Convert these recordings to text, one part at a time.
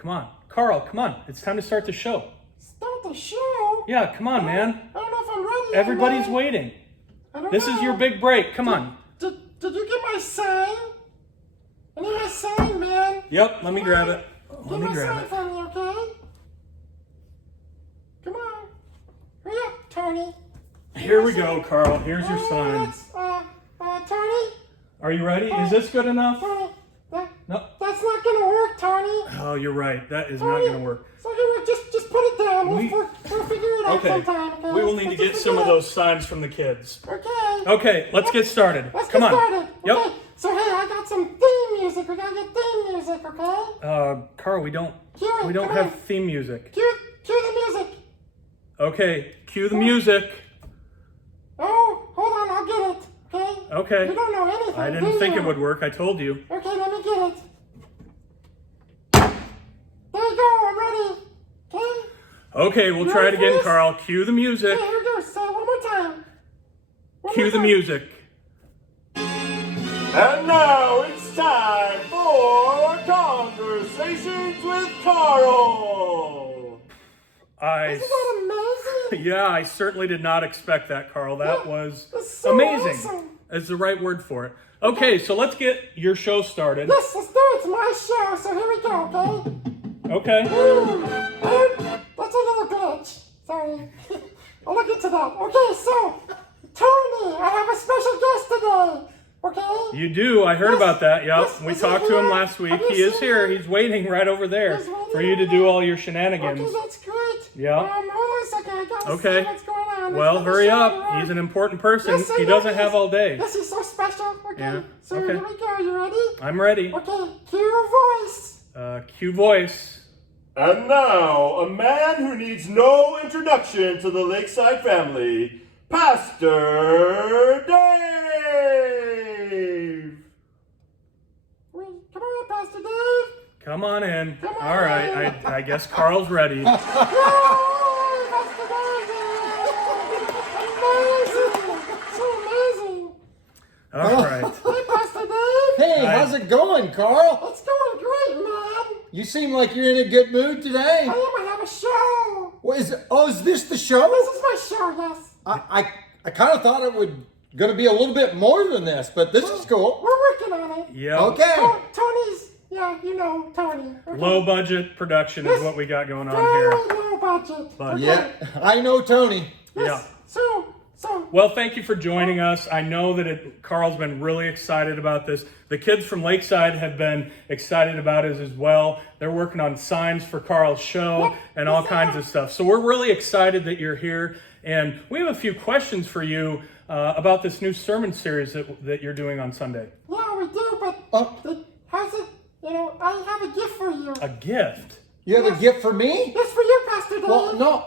Come on. Carl, come on. It's time to start the show. Start the show? Yeah, come on, man. I don't know if I'm ready. Everybody's waiting. This is your big break. Come on. Did you get my sign? I need my sign, man. Yep, let me grab it. Let me Get my grab sign it. for me, okay? Come on. Hurry up, Tony. Here we go, Carl. Here's your sign. Tony? Are you ready? Is this good enough? Tony, No. that's not gonna work, Tony. Oh, you're right. That is not going to work. It's not gonna work. Just put it down. We'll figure it out sometime, okay? We will need to get some of those signs from the kids. Okay. Okay, let's get started. Let's Come get on. started. Yep. Okay. So hey, I got some theme music. We gotta get theme music, okay? Carl, we don't Come have on. theme music. Cue the music. Okay, cue the music. Oh, hold on, I'll get it. Okay? Okay. You don't know anything. I didn't think it would work. I told you. Okay, let me get it. There you go, I'm ready. Okay? Okay, we'll try it again, Ready? Carl. Cue the music. Okay, here we go. Say it one more time. Cue the music. And now it's time for Conversations with Carl. Isn't that amazing? Yeah, I certainly did not expect that, Carl. That was That's so amazing. awesome. Is the right word for it. Okay, so let's get your show started. Yes, let's do it. It's my show, so here we go, okay? Okay. Ooh, that's a little glitch. Sorry. I'll look into that. Okay, so, Tony, I have a special guest today. Okay? You do. I heard about that. Yep. Yes, We is he talked to him here? last week. Have you He is seen here. him? He's waiting right over there He's waiting for you to over do there. all your shenanigans. Okay, that's great. Yeah. Hold on a second. I gotta Okay. see what's going on. Well, Let's get hurry the show up. going. He's an important person. Yes, I He know doesn't have all day. Yes, he's so special. Okay. Yeah, So okay. here we go. You ready? I'm ready. Okay. Cue voice. Cue voice. And now, a man who needs no introduction to the Lakeside family, Pastor Dave. Wait, come on, Pastor Dave. Come on in. Come on All right. in. I guess Carl's ready. Yay, Pastor Dave. Amazing. So amazing. All right. Hey, Pastor Dave. Hey, Hi. how's it going, Carl? It's going great, man. You seem like you're in a good mood today. I have a show. What is it? Oh, is this the show? This is my show, yes. I kind of thought it would gonna be a little bit more than this, but this is cool. We're working on it. Yeah. Okay. Tony's, yeah, you know Tony. Okay. Low budget production is what we got going on Very here. low budget. But- Okay. Yeah, I know Tony. Yes. Yeah. So, Well, thank you for joining us. I know that Carl's been really excited about this. The kids from Lakeside have been excited about it as well. They're working on signs for Carl's show and all kinds of stuff. So we're really excited that you're here. And we have a few questions for you about this new sermon series that you're doing on Sunday. yeah, we do, but how's it, I have a gift for you. A gift? You have a gift for me? It's for you, Pastor Dave. Well, no,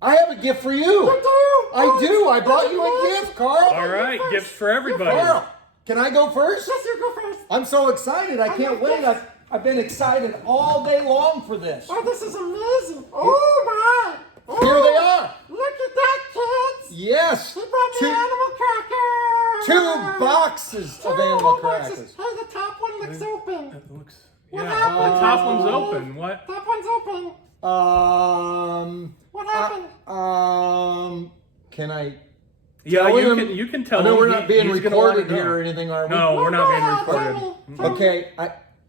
I have a gift for you. You do? I do. I brought that's you a amazing. gift, Carl. All right, gifts for everybody. Carl, can I go first? Yes, you go first. I'm so excited. I can't wait. I've been excited all day long for this. Oh, this is amazing. Oh, my. Oh, Here they are. Look at that, kids. Yes. He brought me Two- animal crackers. Two boxes of animal boxes. crackers. Hey, the top one looks open. It looks. What Yeah, happened? the top one's open. What? Top one's open. What happened? Can I? Yeah, tell you him? can tell I know him. we're not being He's gonna wanna recorded know. here or anything, are we? No, we're not go being ahead, recorded. tell me. Okay,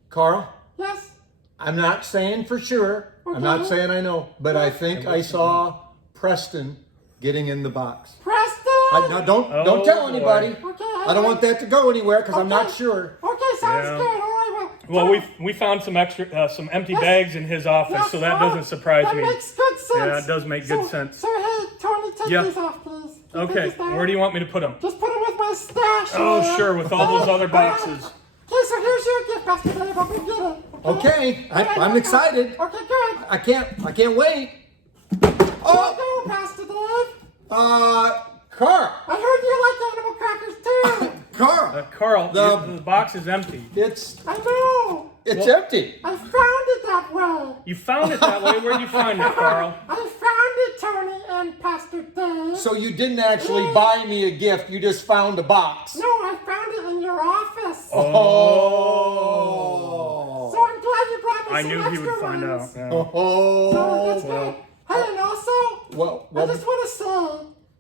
Carl, Yes. I'm not saying for sure. I'm not Okay. saying I know, but I think I saw Preston getting in the box. Preston. Now, don't Oh, tell boy. anybody. Okay. I don't want that to go anywhere because I'm not Okay. sure. Okay, sounds Yeah. good. All right, Well, we found some empty Yes. bags in his office, yes, so that oh, doesn't surprise that me. makes good sense. Yeah, it does make good sense. So, hey, Tony, take Yeah. these off, please. Can you Okay, take these down? where do you want me to put them? Just put them with my stash. Oh, man. sure, with all those other boxes. Okay, so here's your gift, Pastor Dave. I'll go get it. Okay, I'm excited. Okay, good. I can't wait. Oh, go, Pastor Dave. Carl, I heard you like animal crackers too. Carl, Carl, The- the box is empty. it's I know. empty. I found it that way. You found it that way. Where'd you find it, Carl? I found it, Tony and Pastor Dave. So you didn't actually buy me a gift. You just found a box. No, I found it in your office. Oh. So I'm glad you brought me I some knew he would extra find out. ones. Yeah. So Oh, that's good. Hey, and also, I just want to say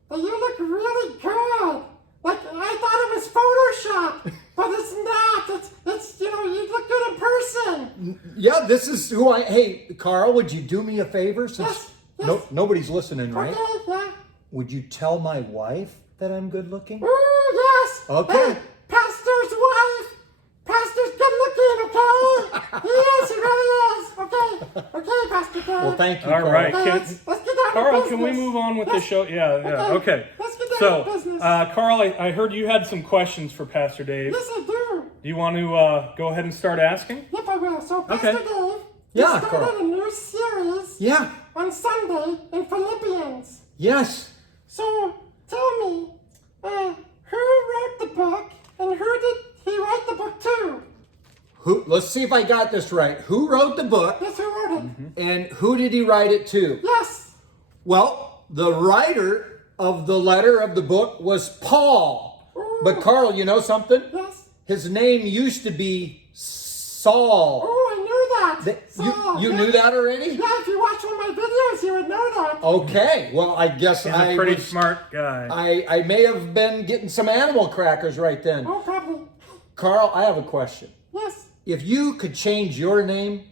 that you look really good. Like, I thought it was Photoshop, but it's not. It's you look good in person. yeah, this is who I. Hey, Carl, would you do me a favor? Yes, yes. Nobody's listening, right? Okay, yeah. Would you tell my wife that I'm good looking? Ooh, yes. Okay. Hey, Pastor's wife. Pastor's good looking, okay? He is, he really is. Okay, Pastor Dave. Well, thank you, All Carl. right. Okay, let's get down to Carl, business. can we move on with the show? Yeah. Okay. Let's get down So, to business. Carl, I heard you had some questions for Pastor Dave. Yes, I do. Do you want to go ahead and start asking? Yep, I will. So, Pastor Okay. Dave, Yeah, you started Carl. a new series Yeah. on Sunday in Philippians. Yes. So, tell me, who wrote the book and who did he write the book to? Let's see if I got this right. Who wrote the book, Yes, who wrote it? and who did he write it to? Yes. Well, the writer of the letter of the book was Paul. But Carl, you know something? Yes. His name used to be Saul. Oh, I knew that. So, You yeah. knew that already? Yeah, if you watch one of my videos, you would know that. Okay. Well, I guess He's I a pretty was- smart guy. I may have been getting some animal crackers right then. Oh, probably. Carl, I have a question. Yes. If you could change your name,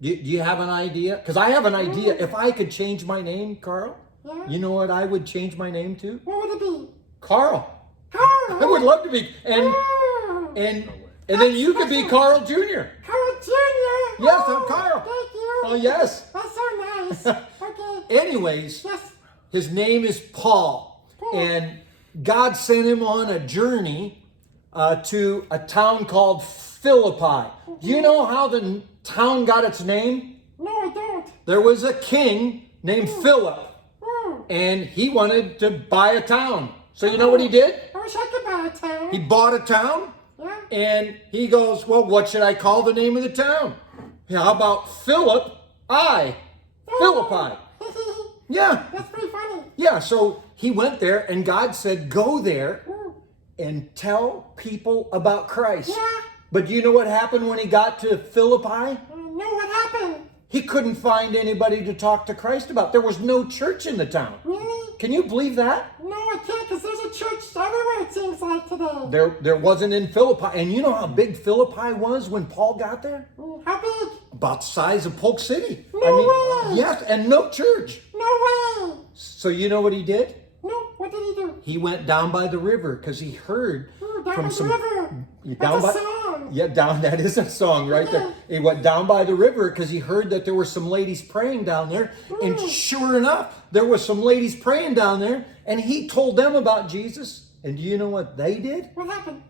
do you have an idea? Because I have an idea. If I could change my name, Carl, Yeah. you know what I would change my name to? What would it be? Carl. Carl. I would love to be. And Oh. and then you could be Carl Jr. Carl Jr. Yes, I'm Oh, Carl. Thank you. Oh, yes. That's so nice. Okay. Anyways, Yes. his name is Paul. And God sent him on a journey to a town called Philippi. Do you know how the town got its name? No, I don't. There was a king named Philip, Oh. and he wanted to buy a town. So you know what he did? I wish I could buy a town. He bought a town, Yeah. and he goes, well, what should I call the name of the town? How about Philip I? Philippi. Yeah. That's pretty funny. Yeah, so he went there, and God said, go there Oh. and tell people about Christ. Yeah. But do you know what happened when he got to Philippi? No, what happened? He couldn't find anybody to talk to Christ about. There was no church in the town. Really? Can you believe that? No, I can't, because there's a church everywhere, it seems like, today. There wasn't in Philippi. And you know how big Philippi was when Paul got there? How big? About the size of Polk City. No way. Yes, and no church. No way. So you know what he did? No, what did he do? He went down by the river because he heard Ooh, down from by the some river. down That's by a song. yeah down that is a song right there. He went down by the river because he heard that there were some ladies praying down there, and sure enough, there was some ladies praying down there, and he told them about Jesus. And do you know what they did? What happened?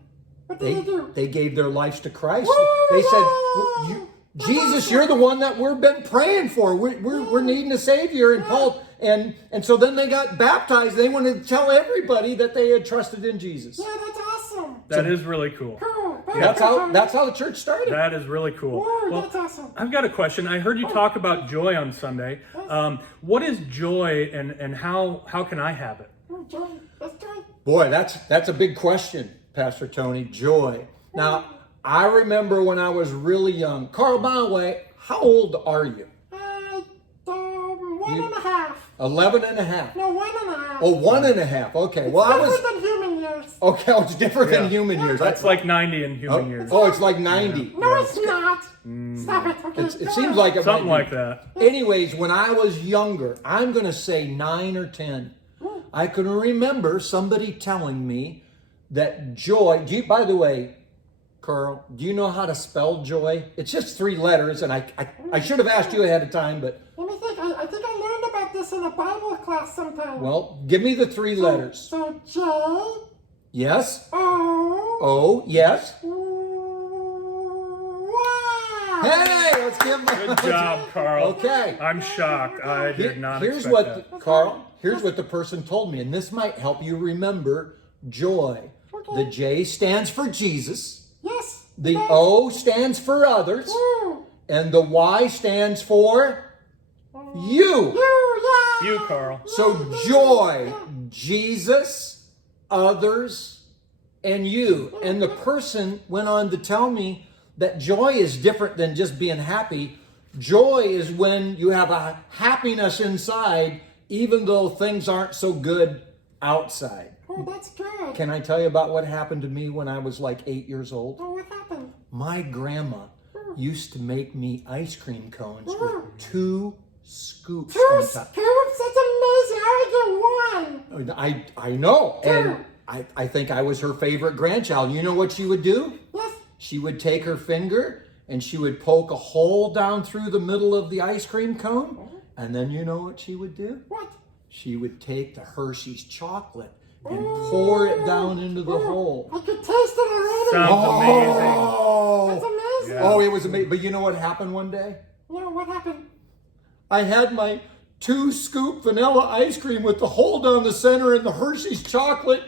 What did he do? They gave their lives to Christ. Woo! They said, Jesus, you're the one that we've been praying for. We're needing a Savior. And Paul, and so then they got baptized. They wanted to tell everybody that they had trusted in Jesus. Yeah, that's awesome. That is really cool. Cool. That's how the church started. That is really cool. Whoa, Well, that's awesome. I've got a question. I heard you talk about joy on Sunday. What is joy, and how can I have it? Oh, joy. That's joy. Boy, that's a big question, Pastor Tony. Joy. Now, I remember when I was really young. Carl, by the way, how old are you? 1.5. 11 and a half. No, 1.5. Oh, 1.5. Okay. Well, I was. Different than human years. Okay, it's different than Yeah. human years. That's like 90 in human years. Oh, it's like 90. No, it's not. Stop it. Okay. It seems like it Something might be. like that. Anyways, when I was younger, I'm going to say 9 or 10, I can remember somebody telling me that joy, by the way, Carl, do you know how to spell joy? It's just 3 letters, and I should have asked you ahead of time, but, Let me think. I think I learned about this in a Bible class sometime. well, give me the 3 letters. So J Yes? O Oh, yes? Y. Hey, let's give him Good job, Carl. Okay. I'm shocked. I did not Here's expect what, that. Carl, here's what the person told me, and this might help you remember joy. The J stands for Jesus, Yes. the yes. O stands for others, Ooh. and the Y stands for you. Yeah. You, Carl. So joy, Jesus, others, and you. And the person went on to tell me that joy is different than just being happy. Joy is when you have a happiness inside, even though things aren't so good outside. Oh, that's good. Can I tell you about what happened to me when I was like 8 years old? Oh, what happened? My grandma used to make me ice cream cones with 2 scoops Two on top. scoops? That's amazing. I would get one. I know. And I think I was her favorite grandchild. You know what she would do? Yes. She would take her finger and she would poke a hole down through the middle of the ice cream cone. And then you know what she would do? What? She would take the Hershey's chocolate and pour it down into the hole. I could taste it already. Sounds amazing. That's amazing. Yeah. Oh, it was amazing. But you know what happened one day? No, what happened? I had my 2-scoop vanilla ice cream with the hole down the center and the Hershey's chocolate,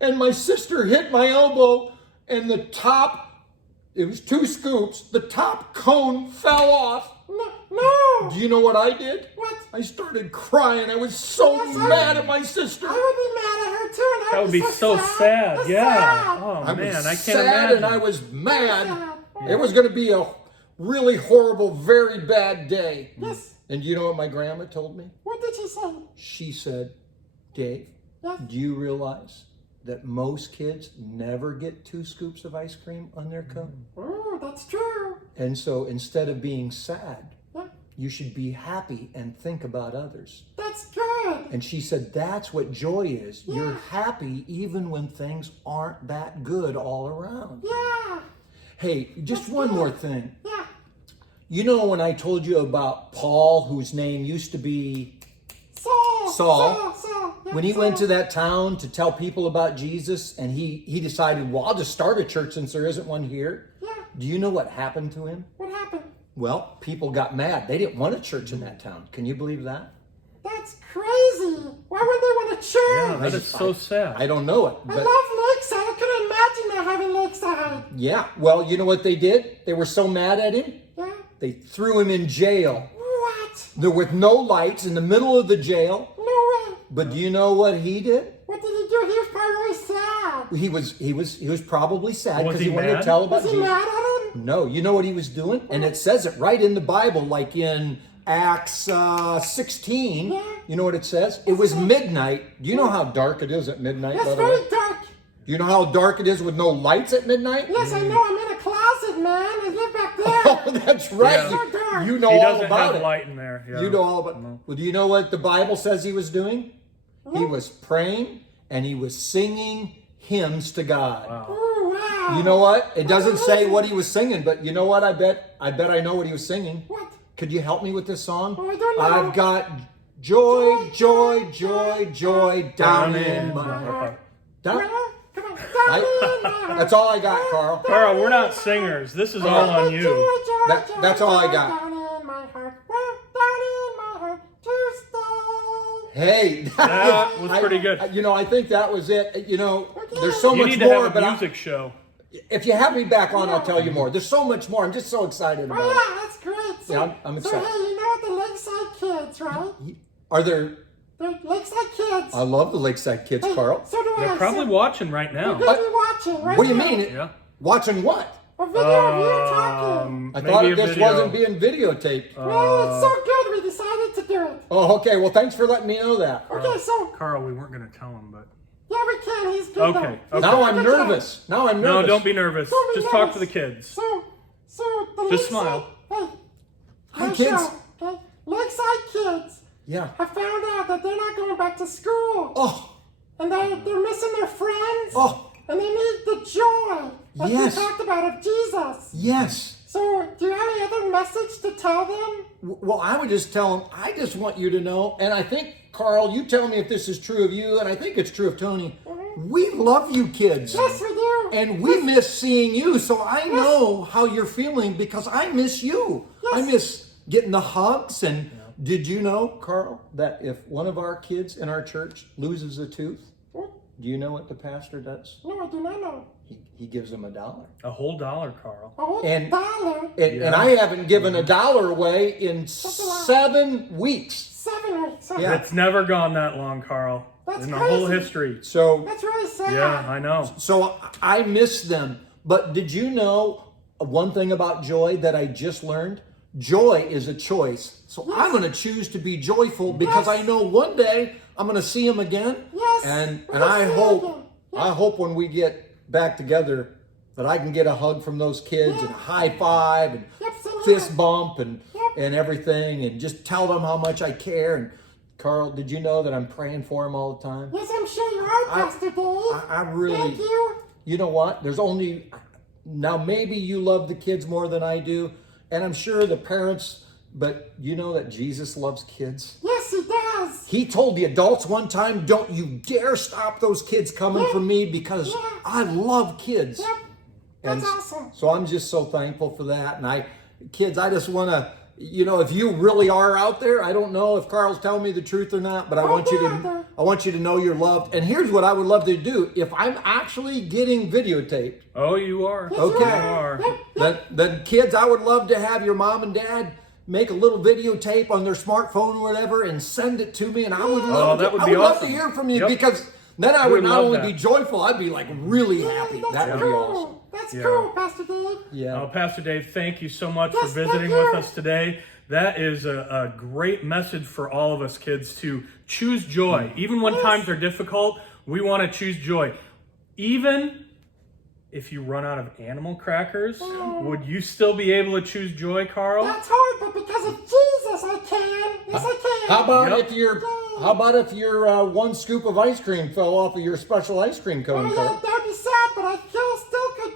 and my sister hit my elbow, and the top, it was 2 scoops, the top cone fell off. No. Do you know what I did? What? I started crying. I was so mad at my sister. I would be mad at her too. And That would be so sad. That's Yeah. sad. Oh I man, was I can't sad imagine. and I was mad. Sad. It was going to be a really horrible, very bad day. Yes. And you know what my grandma told me? What did she say? She said, Dave, Yes. do you realize that most kids never get 2 scoops of ice cream on their cone? Oh, that's true. And so instead of being sad, Yeah. you should be happy and think about others. That's good. And she said, that's what joy is. Yeah. You're happy even when things aren't that good all around. Yeah. Hey, just That's one good. more thing. Yeah. You know when I told you about Paul, whose name used to be Saul. Saul. Yeah, when he Saul. went to that town to tell people about Jesus, and he decided, well, I'll just start a church since there isn't one here. Yeah. Do you know what happened to him? What happened? Well, people got mad. They didn't want a church in that town. Can you believe that? That's crazy. Why would they want a church? Yeah, that is so sad. I don't know it. I But love Lakeside. I couldn't imagine not having Lakeside. yeah, well, you know what they did? They were so mad at him, Yeah. they threw him in jail. What? There with no lights in the middle of the jail. No way. But do you know what he did? What did he do? He was probably really sad. He was probably sad Was because he he wanted to mad? tell about Was he Jesus. mad at him? No, you know what he was doing? And it says it right in the Bible, like in Acts 16. Yeah. You know what it says? It was midnight. Do you know how dark it is at midnight, by That's the way? very dark. Do you know how dark it is with no lights at midnight? Yes, I know. I'm in a closet, man. I live back there. Oh, that's right. Yeah. So dark. You know He all doesn't about have it. light in there. Yeah. You know all about it. Well, do you know what the Bible says he was doing? He was praying and he was singing hymns to God. Wow. Oh, wow. You know what? It doesn't say what he was singing, but you know what? I bet I know what he was singing. What? Could you help me with this song? Oh, I don't know. I've got joy, joy, joy, joy down in my heart. Down? Well, come on. Down in my heart. That's all I got, Carl. Carl, we're not singers. This is all on you. That's all I got. Down in my heart. Well, down in my heart to stay. Hey, That was pretty good. I think that was it. There's so You much need to more, have but a music show. if you have me back on, I'll tell you more. There's so much more. I'm just so excited about Oh, it. yeah, that's great. So, Yeah, I'm excited. So, hey, you know the Lakeside Kids, right? Are there? The Lakeside Kids. I love the Lakeside Kids, Hey, Carl. So do I. They're probably watching right now. You're going to be watching right What do you now. mean? Yeah. Watching what? A video of you talking. I Maybe thought a this video. wasn't being videotaped. Well, it's so good we decided to do it. Oh, okay. Well, thanks for letting me know that. Okay, so, Carl, we weren't going to tell him, but yeah, we can. He's good Okay, though. okay. Now I'm Good job. nervous. Now I'm no, nervous. don't be nervous. Don't be Just talk nervous. to the kids. So the Just Lakeside, smile. Hey, Hi, my kids. show, okay? Lakeside Kids Yeah. have found out that they're not going back to school. Oh, And they're missing their friends. oh, And they need the joy that Yes. we talked about of Jesus. yes. So, do you have any other message to tell them? Well, I would just tell them, I just want you to know, and I think, Carl, you tell me if this is true of you, and I think it's true of Tony. We love you kids. Yes, we do. And we miss seeing you, so I know how you're feeling because I miss you. Yes. I miss getting the hugs. And did you know, Carl, that if one of our kids in our church loses a tooth, do you know what the pastor does? No, I do not know. He gives them $1. A whole $1, Carl. A whole And- dollar. And I haven't given $1 away in 7 weeks. 7 weeks. Huh? Yeah. It's never gone that long, Carl. That's in the crazy. whole history. So That's really sad. Yeah, I know. So I miss them. But did you know one thing about joy that I just learned? joy is a choice. So I'm going to choose to be joyful because I know one day I'm going to see him again. Yes. And We're gonna I see him hope, again. I hope when we get back together that I can get a hug from those kids and a high five and fist bump and everything and just tell them how much I care. And Carl, did you know that I'm praying for him all the time? Yes, I'm sure you are, Pastor Dave. I really, Thank you. You know what? There's only, now maybe you love the kids more than I do, and I'm sure the parents, but you know that Jesus loves kids? Yes, he does. He told the adults one time, don't you dare stop those kids coming from me because I love kids. Yep. That's awesome. So I'm just so thankful for that. And kids, I just want to, you know, if you really are out there, I don't know if Carl's telling me the truth or not, but I want you to know you're loved. And here's what I would love to do. If I'm actually getting videotaped. Oh, you are. Okay. You are. Then kids, I would love to have your mom and dad make a little videotape on their smartphone or whatever and send it to me. And I would love, that would I be would love awesome. to hear from you Yep. because then I would not love only that. be joyful, I'd be like really happy. That's That would be cool. awesome. That's cool, Pastor Dave. Yeah. Pastor Dave, thank you so much for Yes, visiting thank you. with us today. That is a great message for all of us kids to choose joy. Even when times are difficult, we want to choose joy. Even if you run out of animal crackers, would you still be able to choose joy, Carl? That's hard, but because of Jesus, I can. Yes, I can. How about Yep. if your one scoop of ice cream fell off of your special ice cream cone, Oh, Carl? yeah, that'd be sad, but I still could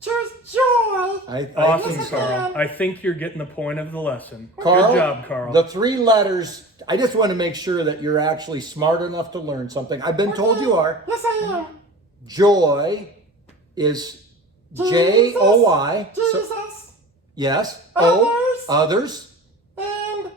choose joy. Awesome, Yes, I Carl. can. I think you're getting the point of the lesson. Carl, Good job, Carl. The 3 letters, I just want to make sure that you're actually smart enough to learn something. I've been told you are. Yes, I am. Joy is Joy. So, Jesus. yes. Others. Others. And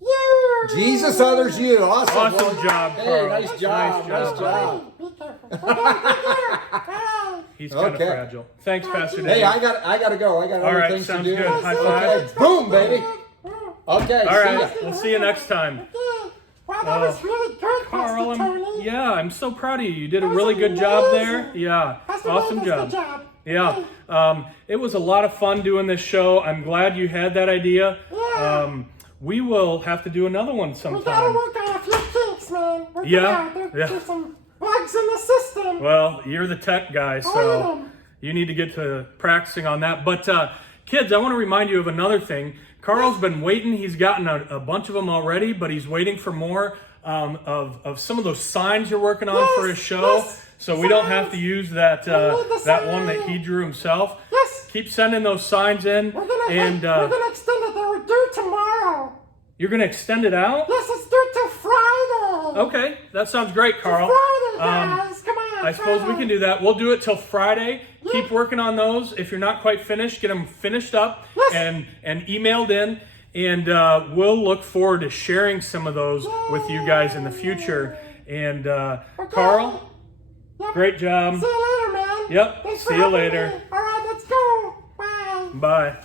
you. Jesus, others, you. Awesome. Awesome job, Hey, Carl. nice job. Nice job. Be careful. Okay, take care. Bye. He's kind of Okay. fragile. Thanks, Pastor Dave. Hey, I gotta go. I got All other right, things to sounds do. good. High Okay, five. boom, baby. Okay. All see right, ya. we'll see you next time. Okay. Wow, that was really good, Carl, Pastor Tony. yeah, I'm so proud of you. You did a That was really good job there. amazing. Yeah, Pastor awesome Dave, job. good job. Yeah, it was a lot of fun doing this show. I'm glad you had that idea. Yeah. We will have to do another one We gotta sometime. work on a few kinks, man. Yeah, yeah. There's some bugs in the system. Well, you're the tech guy, so you need to get to practicing on that. But kids, I want to remind you of another thing. Carl's been waiting. He's gotten a bunch of them already, but he's waiting for more of some of those signs you're working on for his show. Yes, so we don't have to use that that one that he drew himself. Yes. Keep sending those signs in, We're gonna and extend it. They were due tomorrow. you're gonna extend it out. Yes, it's due till Friday. Okay, that sounds great, Carl. Friday, guys. Come on. I suppose we can do that. We'll do it till Friday. Keep working on those. If you're not quite finished, get them finished up and emailed in. And we'll look forward to sharing some of those with you guys in the future. And Carl, great job. See you later, man. Yep, Thanks see for you having later. me. All right, let's go. Bye. Bye.